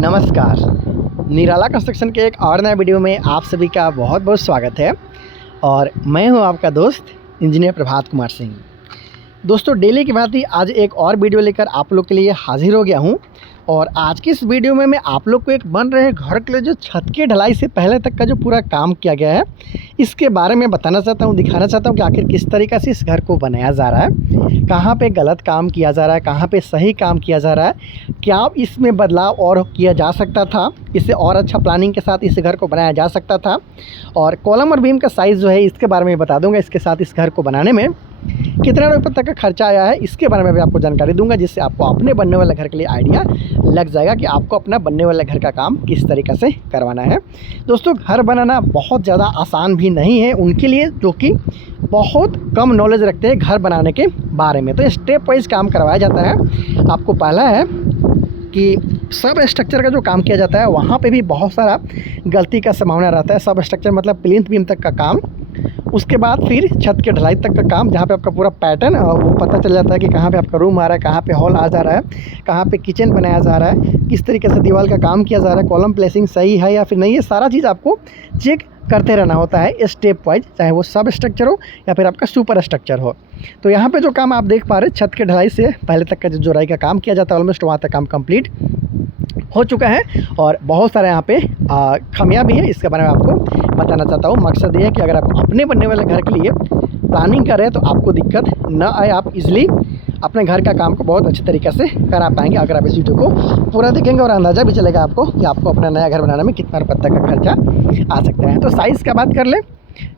नमस्कार। निराला कंस्ट्रक्शन के एक और नए वीडियो में आप सभी का बहुत बहुत स्वागत है और मैं हूं आपका दोस्त इंजीनियर प्रभात कुमार सिंह। दोस्तों, डेली की भांति आज एक और वीडियो लेकर आप लोग के लिए हाजिर हो गया हूं और आज की इस वीडियो में मैं आप लोग को एक बन रहे घर के लिए जो छत की ढलाई से पहले तक का जो पूरा काम किया गया है इसके बारे में बताना चाहता हूं, दिखाना चाहता हूं कि आखिर किस तरीक़े से इस घर को बनाया जा रहा है, कहाँ पे गलत काम किया जा रहा है, कहाँ पे सही काम किया जा रहा है, क्या इसमें बदलाव और किया जा सकता था, इससे और अच्छा प्लानिंग के साथ इस घर को बनाया जा सकता था, और कॉलम और बीम का साइज़ जो है इसके बारे में बता दूंगा। इसके साथ इस घर को बनाने में कितना रुपये तक का खर्चा आया है इसके बारे में भी आपको जानकारी दूंगा, जिससे आपको अपने बनने वाले घर के लिए आइडिया लग जाएगा कि आपको अपना बनने वाले घर का काम किस तरीक़े से करवाना है। दोस्तों, घर बनाना बहुत ज़्यादा आसान भी नहीं है उनके लिए जो कि बहुत कम नॉलेज रखते हैं घर बनाने के बारे में। तो स्टेप वाइज काम करवाया जाता है। आपको पहला है कि सब स्ट्रक्चर का जो काम किया जाता है वहाँ पे भी बहुत सारा गलती का संभावना रहता है। सब स्ट्रक्चर मतलब प्लिंथ बीम तक का काम, उसके बाद फिर छत के ढलाई तक का काम, जहाँ पे आपका पूरा पैटर्न वो पता चल जाता है कि कहाँ पे आपका रूम आ रहा है, कहाँ पे हॉल आ जा रहा है, कहाँ पे किचन बनाया जा रहा है, किस तरीके से दीवार का काम किया जा रहा है, कॉलम प्लेसिंग सही है या फिर नहीं है, सारा चीज़ आपको चेक करते रहना होता है स्टेप वाइज, चाहे वो सब स्ट्रक्चर हो या फिर आपका सुपर स्ट्रक्चर हो। तो यहाँ पे जो काम आप देख पा रहे हैं, छत के ढलाई से पहले तक का जो जोड़ाई का काम किया जाता है ऑलमोस्ट वहाँ तक काम कंप्लीट हो चुका है और बहुत सारे यहाँ पे खामियां भी है। इसके बारे में आपको बताना चाहता हूँ। मकसद ये है कि अगर आप अपने बनने वाले घर के लिए प्लानिंग कर रहे हैं तो आपको दिक्कत ना आए, आप इजीली अपने घर का काम को बहुत अच्छे तरीके से करा पाएंगे अगर आप इस वीडियो को पूरा देखेंगे, और अंदाज़ा भी चलेगा आपको कि आपको अपना नया घर बनाने में कितना रुपये तक का खर्चा आ सकता है। तो साइज़ का बात कर ले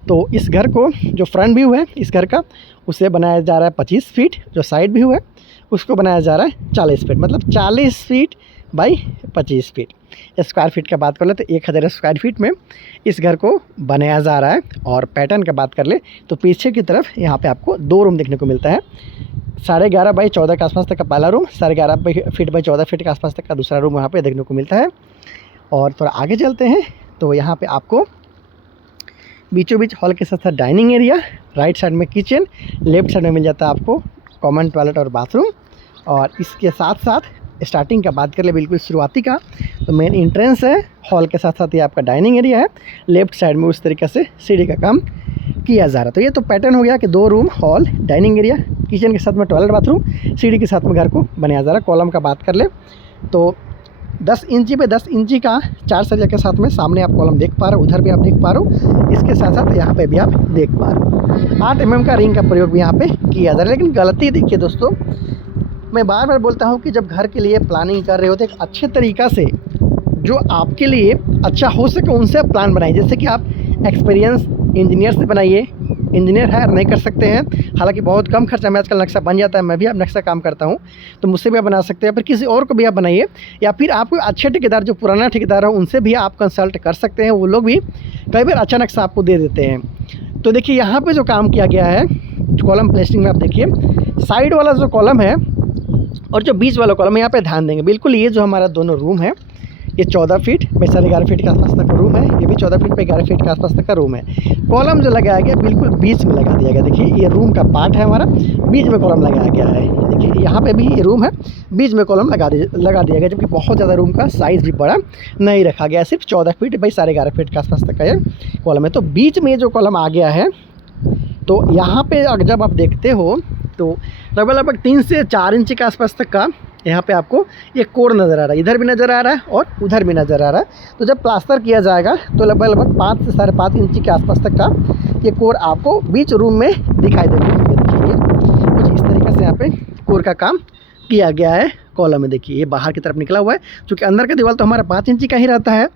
तो इस घर को जो फ्रंट व्यू है इस घर का उसे बनाया जा रहा है 25 फीट, जो साइड व्यू है उसको बनाया जा रहा है 40 फीट, मतलब 40 feet by 25 feet. Square feet का बात कर ले तो 1000 स्क्वायर फीट में इस घर को बनाया जा रहा है। और पैटर्न का बात कर ले तो पीछे की तरफ यहाँ पे आपको 2 रूम देखने को मिलता है। 11.5 बाई 14 के आसपास तक का पहला रूम, 11.5 फीट बाई 14 फीट के आसपास तक का दूसरा रूम यहाँ पे देखने को मिलता है। और थोड़ा आगे चलते हैं तो यहाँ पे आपको बीचों बीच हॉल के साथ साथ डाइनिंग एरिया, राइट साइड में किचन, लेफ्ट साइड में मिल जाता है आपको कॉमन टॉयलेट और बाथरूम। और इसके साथ साथ स्टार्टिंग का बात कर ले बिल्कुल शुरुआती का तो मेन एंट्रेंस है, हॉल के साथ साथ ये आपका डाइनिंग एरिया है, लेफ्ट साइड में उस तरीके से सीढ़ी का काम किया जा रहा है। तो ये तो पैटर्न हो गया कि 2 room, hall, dining area, kitchen के साथ में टॉयलेट बाथरूम, सीढ़ी के साथ में घर को बनाया जा रहा है। कॉलम का बात कर ले तो 10 इंची पे 10 इंची का 4 सरिया के साथ में सामने आप कॉलम देख पा रहे हो, उधर भी आप देख पा रहे हो, इसके साथ साथ यहाँ पे भी आप देख पा रहे हो। 8 mm का रिंग का प्रयोग भी यहाँ पे किया जा रहा है। लेकिन गलती देखिए दोस्तों, मैं बार बार बोलता हूँ कि जब घर के लिए प्लानिंग कर रहे हो तो एक अच्छे तरीक़ा से जो आपके लिए अच्छा हो सके उनसे आप प्लान बनाइए। जैसे कि आप एक्सपीरियंस इंजीनियर से बनाइए, इंजीनियर हायर नहीं कर सकते हैं, हालांकि बहुत कम खर्चा में आजकल नक्शा बन जाता है, मैं भी अब नक्शा काम करता हूं तो मुझसे भी आप बना सकते हैं, फिर किसी और को भी आप बनाइए, या फिर आप कोई अच्छे ठेकेदार जो पुराना ठेकेदार हो उनसे भी आप कंसल्ट कर सकते हैं, वो लोग भी कई बार अच्छा नक्शा आपको दे देते हैं। तो देखिए यहाँ पर जो काम किया गया है कॉलम प्लेसिंग में, आप देखिए साइड वाला जो कॉलम है और जो बीच वाला कॉलम है यहाँ पे ध्यान देंगे। बिल्कुल ये जो हमारा दोनों रूम है ये 14 फीट बाई 11.5 फीट के आसपास तक का रूम है, ये भी 14 फीट बाई 11 फीट के आसपास तक का रूम है। कॉलम जो लगाया गया बिल्कुल बीच में लगा दिया गया। देखिए ये रूम का पार्ट है हमारा, बीच में कॉलम लगाया गया है। देखिए यहाँ पे भी ये रूम है, बीच में कॉलम लगा दिया गया, जबकि बहुत ज़्यादा रूम का साइज़ भी बड़ा नहीं रखा गया, सिर्फ 14 फीट बाई 11.5 फीट के आसपास तक का ये कॉलम है। तो बीच में जो कॉलम आ गया है तो यहाँ पर जब आप देखते हो तो लगभग 3 से 4 इंच के आसपास तक का यहाँ पे आपको ये कोर नज़र आ रहा है, इधर भी नज़र आ रहा है और उधर भी नज़र आ रहा है। तो जब प्लास्टर किया जाएगा तो लगभग 5 से 5.5 इंच के आसपास तक का ये कोर आपको बीच रूम में दिखाई देगा। देखिए कुछ इस तरीके से यहाँ पे कोर का काम किया गया है कॉलम में। देखिए ये बाहर की तरफ निकला हुआ है, क्योंकि अंदर का दीवार तो हमारा 5 इंची का ही रहता है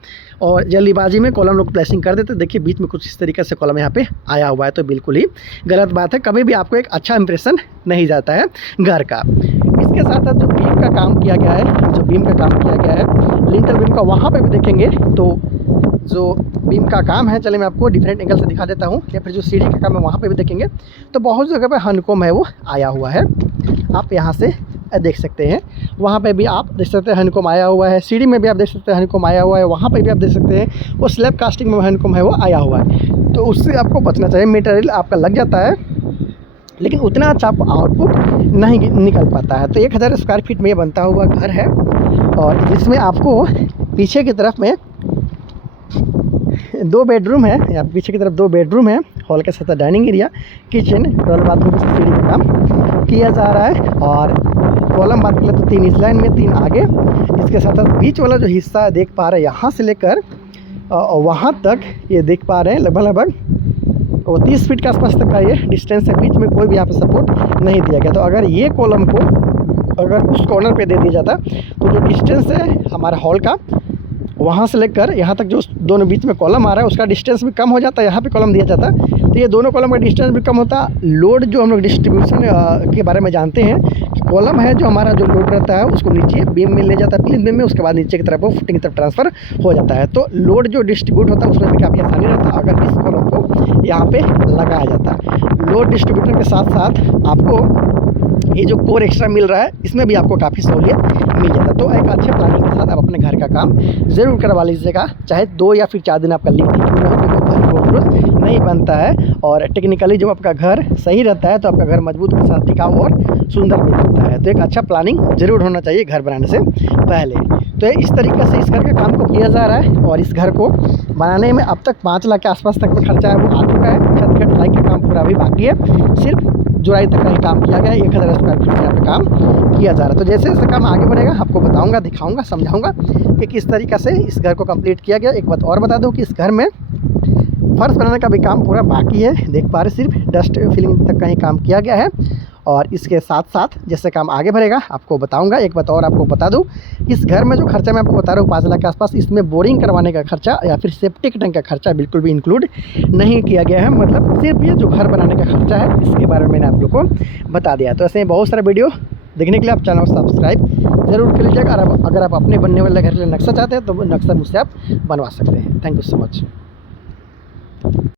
और जल्दीबाजी में कॉलम लोग प्लेसिंग कर देते। देखिए बीच में कुछ इस तरीके से कॉलम यहाँ पे आया हुआ है, तो बिल्कुल ही गलत बात है। कभी भी आपको एक अच्छा इंप्रेशन नहीं जाता है घर का। इसके साथ साथ जो बीम का काम किया गया है, जो बीम का काम किया गया है लिंटल बीम का, वहाँ पे भी देखेंगे तो जो बीम का काम है, चलिए मैं आपको डिफरेंट एंगल से दिखा देता हूँ, या फिर जो सीढ़ी का काम है वहाँ पे भी देखेंगे तो बहुत जगह पे हनीकॉम है वो आया हुआ है। आप यहाँ से देख सकते हैं, वहाँ पे भी आप देख सकते हैं हनीकॉम आया हुआ है, सीढ़ी में भी आप देख सकते हैं हनीकॉम आया हुआ है, वहाँ पे भी आप देख सकते हैं वो स्लैब कास्टिंग में हनीकॉम है वो आया हुआ है। तो उससे आपको बचना चाहिए। मटेरियल आपका लग जाता है लेकिन उतना अच्छा आउटपुट नहीं निकल पाता है। तो 1000 स्क्वायर फीट में ये बनता हुआ घर है और जिसमें आपको पीछे की तरफ में 2 बेडरूम है, या पीछे की तरफ 2 बेडरूम है, हॉल के साथ dining area, kitchen, toilet, bathroom की सीढ़ी का काम किया जा रहा है। और कॉलम बात करें तो 3 इस लाइन में 3 आगे। इसके साथ साथ बीच वाला जो हिस्सा है देख पा रहे हैं, यहाँ से लेकर वहाँ तक ये देख पा रहे हैं लगभग 30 फीट के आसपास तक का ये डिस्टेंस है। बीच में कोई भी यहाँ पे सपोर्ट नहीं दिया गया। तो अगर ये कॉलम को अगर उस कॉर्नर पे दे दिया जाता तो जो डिस्टेंस है हमारा हॉल का वहाँ से लेकर यहाँ तक जो दोनों बीच में कॉलम आ रहा है उसका डिस्टेंस भी कम हो जाता है। यहाँ पे कॉलम दिया जाता तो ये दोनों कॉलम का डिस्टेंस भी कम होता। लोड जो हम लोग डिस्ट्रीब्यूशन के बारे में जानते हैं कि कॉलम है जो हमारा जो लोड रहता है उसको नीचे बीम में ले जाता है, प्लीन बीम में, उसके बाद नीचे की तरफ वो फुटिंग की तरफ ट्रांसफ़र हो जाता है। तो लोड जो डिस्ट्रीब्यूट होता है उसमें भी काफ़ी आसानी रहता है अगर इस कॉलम को यहाँ पर लगाया जाता। लोड डिस्ट्रीब्यूटर के साथ साथ आपको ये जो कोर एक्स्ट्रा मिल रहा है इसमें भी आपको काफ़ी सहूलियत मिल जाता है। तो एक अच्छे प्लानिंग के साथ आप अपने घर का काम ज़रूर करवा लीजिएगा, चाहे 2 या फिर 4 दिन आपका लीक क्यों ना हो, तो घर नहीं बनता है। और टेक्निकली जब आपका घर सही रहता है तो आपका घर मजबूत के साथ टिकाऊ और सुंदर भी दिखता है। तो एक अच्छा प्लानिंग ज़रूर होना चाहिए घर बनाने से पहले। तो इस तरीके से इस घर के काम को किया जा रहा है और इस घर को बनाने में अब तक 5 लाख के आसपास तक का खर्चा है वो आ चुका है। छत के ढलाई का काम पूरा भी बाकी है, सिर्फ जुलाई तक का ही काम किया गया है। 1000 स्क्वायर फीट में यहाँ पे काम किया जा रहा है। तो जैसे जैसे काम आगे बढ़ेगा आपको बताऊंगा, दिखाऊंगा, समझाऊंगा कि किस तरीक़े से इस घर को कंप्लीट किया गया। एक बात और बता दूं कि इस घर में फर्श बनाने का भी काम पूरा बाकी है। देख पा रहे सिर्फ डस्ट फिलिंग तक का ही काम किया गया है। और इसके साथ साथ जैसे काम आगे बढ़ेगा आपको बताऊंगा। एक बात और आपको बता दूं, इस घर में जो खर्चा मैं आपको बता रहा हूँ 5 लाख के आसपास, इसमें बोरिंग करवाने का खर्चा या फिर सेप्टिक टैंक का खर्चा बिल्कुल भी इंक्लूड नहीं किया गया है। मतलब सिर्फ ये जो घर बनाने का खर्चा है इसके बारे में मैंने आप लोग को बता दिया। तो ऐसे बहुत सारे वीडियो देखने के लिए आप चैनल को सब्सक्राइब ज़रूर कर लीजिएगा। अगर आप अपने बनने वाले घर के लिए नक्शा चाहते हैं तो वो नक्शा मुझसे आप बनवा सकते हैं। Thank you so much.